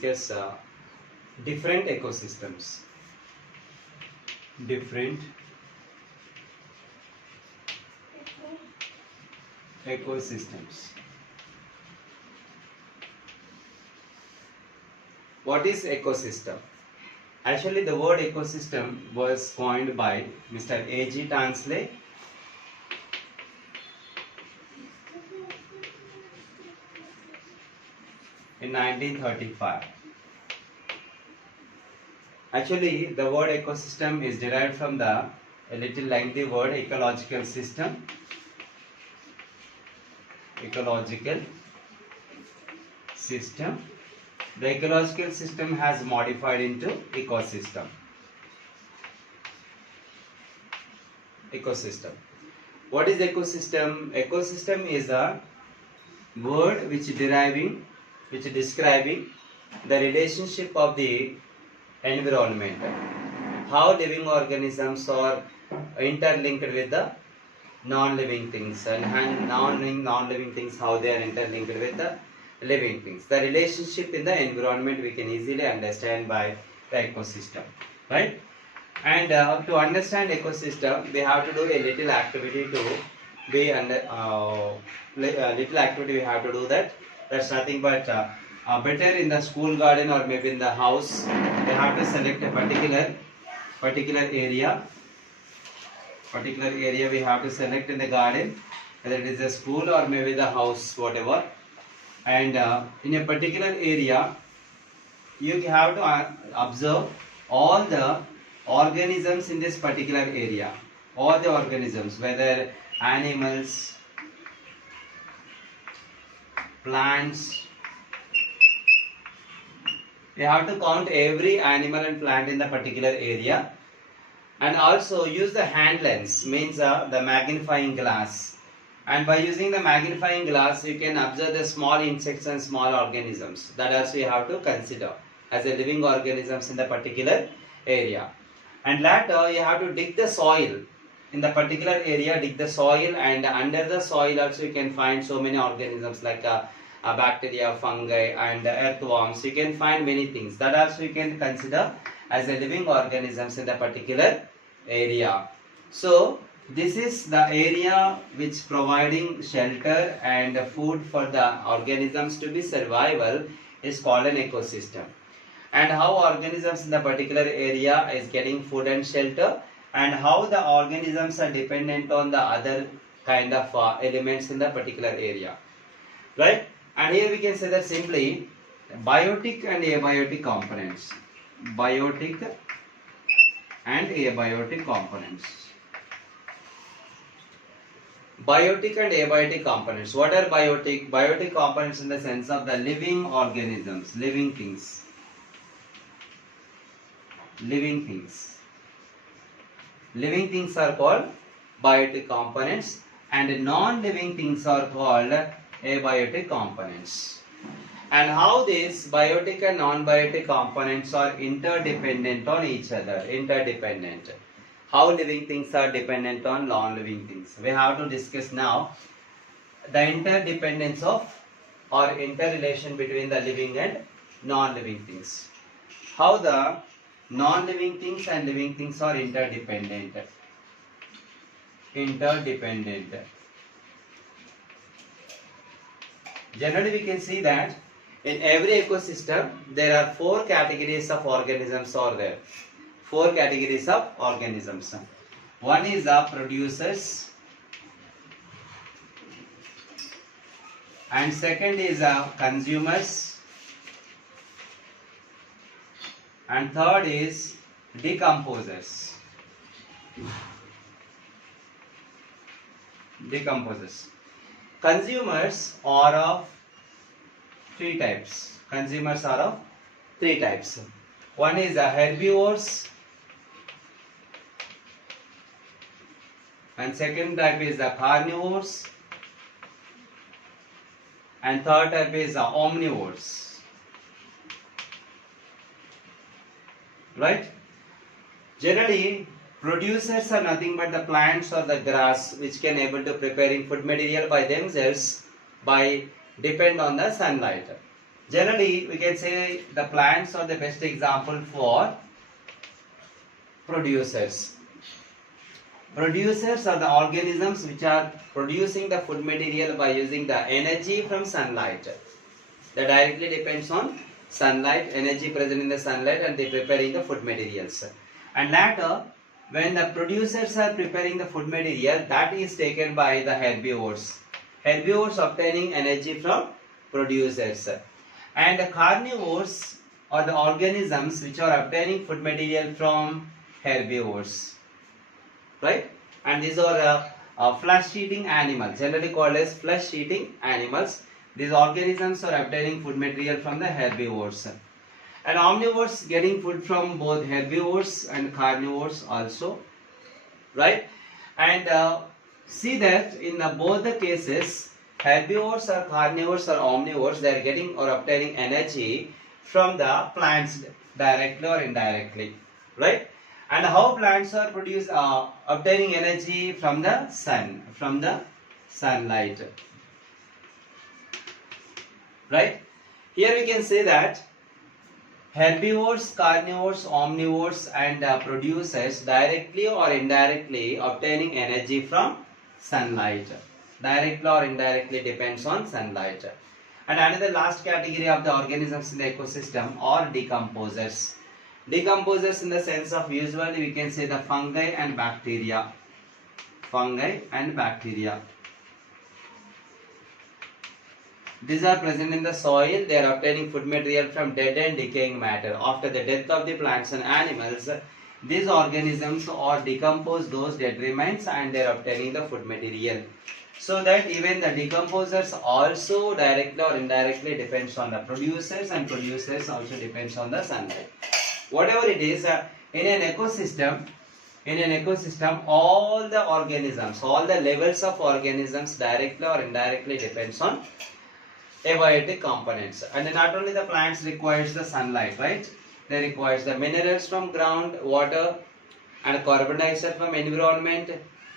discuss different ecosystems. Different ecosystems. What is ecosystem? Actually, the word ecosystem was coined by Mr. A.G. Tansley in 1935. Actually, the word ecosystem is derived from the a little lengthy word ecological system. Ecological system. The ecological system has modified into ecosystem. Ecosystem. What is ecosystem? Ecosystem is a word which describing the relationship of the environment. How living organisms are interlinked with the non-living things, and non-living things how they are interlinked with the living things. The relationship in the environment we can easily understand by the ecosystem, right? And to understand ecosystem, we have to do a little activity to be under little activity we have to do that. That's nothing but better in the school garden or maybe in the house. We have to select a particular area. We have to select in the garden, whether it is a school or maybe the house, whatever. And in a particular area, you have to observe all the organisms in this particular area. All the organisms, whether animals, plants. You have to count every animal and plant in the particular area. And also use the hand lens, means the magnifying glass. And by using the magnifying glass, you can observe the small insects and small organisms. That also you have to consider as a living organisms in the particular area. And later, you have to dig the soil. In the particular area, dig the soil, and under the soil also you can find so many organisms like bacteria, fungi and earthworms. You can find many things. That also you can consider as a living organisms in the particular area. So this is the area which providing shelter and food for the organisms to be survival is called an ecosystem. And how organisms in the particular area is getting food and shelter, and how the organisms are dependent on the other kind of elements in the particular area, right? And here we can say that simply biotic and abiotic components. Biotic and abiotic components. Biotic and abiotic components. What are biotic? Biotic components in the sense of the living organisms, living things. Living things. Living things are called biotic components, and non-living things are called abiotic components. And how these biotic and non-biotic components are interdependent on each other. Interdependent. How living things are dependent on non-living things. We have to discuss now the interdependence of or interrelation between the living and non-living things. How the non-living things and living things are interdependent. Interdependent. Generally, we can see that in every ecosystem there are 4 categories of organisms are there. 4 categories of organisms. One is the producers, and second is the consumers, and third is decomposers. Consumers are of 3 types. Consumers are of 3 types. One is the herbivores, and second type is the carnivores, and third type is the omnivores. Right? Generally, producers are nothing but the plants or the grass which can able to preparing food material by themselves by depend on the sunlight. Generally, we can say the plants are the best example for producers. Producers are the organisms which are producing the food material by using the energy from sunlight. That directly depends on sunlight, energy present in the sunlight, and they preparing the food materials. And later, when the producers are preparing the food material, that is taken by the herbivores. Herbivores obtaining energy from producers. And the carnivores are the organisms which are obtaining food material from herbivores. Right? And these are flesh-eating animals, generally called as flesh-eating animals. These organisms are obtaining food material from the herbivores. And omnivores getting food from both herbivores and carnivores also. Right? And see that in both the cases, herbivores or carnivores or omnivores, they are getting or obtaining energy from the plants directly or indirectly. Right? And how plants are obtaining energy from the sun, from the sunlight. Right? Here we can say that herbivores, carnivores, omnivores and producers directly or indirectly obtaining energy from sunlight. Directly or indirectly depends on sunlight. And another last category of the organisms in the ecosystem are decomposers. Decomposers in the sense of usually we can say the fungi and bacteria. Fungi and bacteria. These are present in the soil. They are obtaining food material from dead and decaying matter. After the death of the plants and animals, these organisms are decompose those dead remains and they are obtaining the food material. So that even the decomposers also directly or indirectly depends on the producers, and producers also depends on the sunlight. Whatever it is, in an ecosystem, all the organisms, all the levels of organisms directly or indirectly depends on abiotic components. And not only the plants requires the sunlight, right? They requires the minerals from ground, water, and carbon dioxide from environment,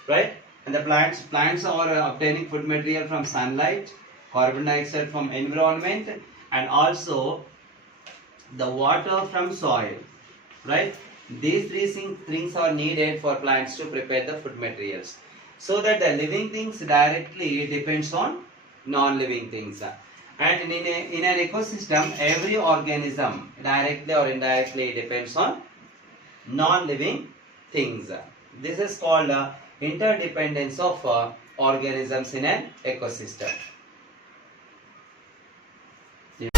right? And the plants are obtaining food material from sunlight, carbon dioxide from environment, and also the water from soil, right? These three things are needed for plants to prepare the food materials. So that the living things directly depends on non-living things. And in an ecosystem, every organism directly or indirectly depends on non-living things. This is called interdependence of organisms in an ecosystem. Yeah.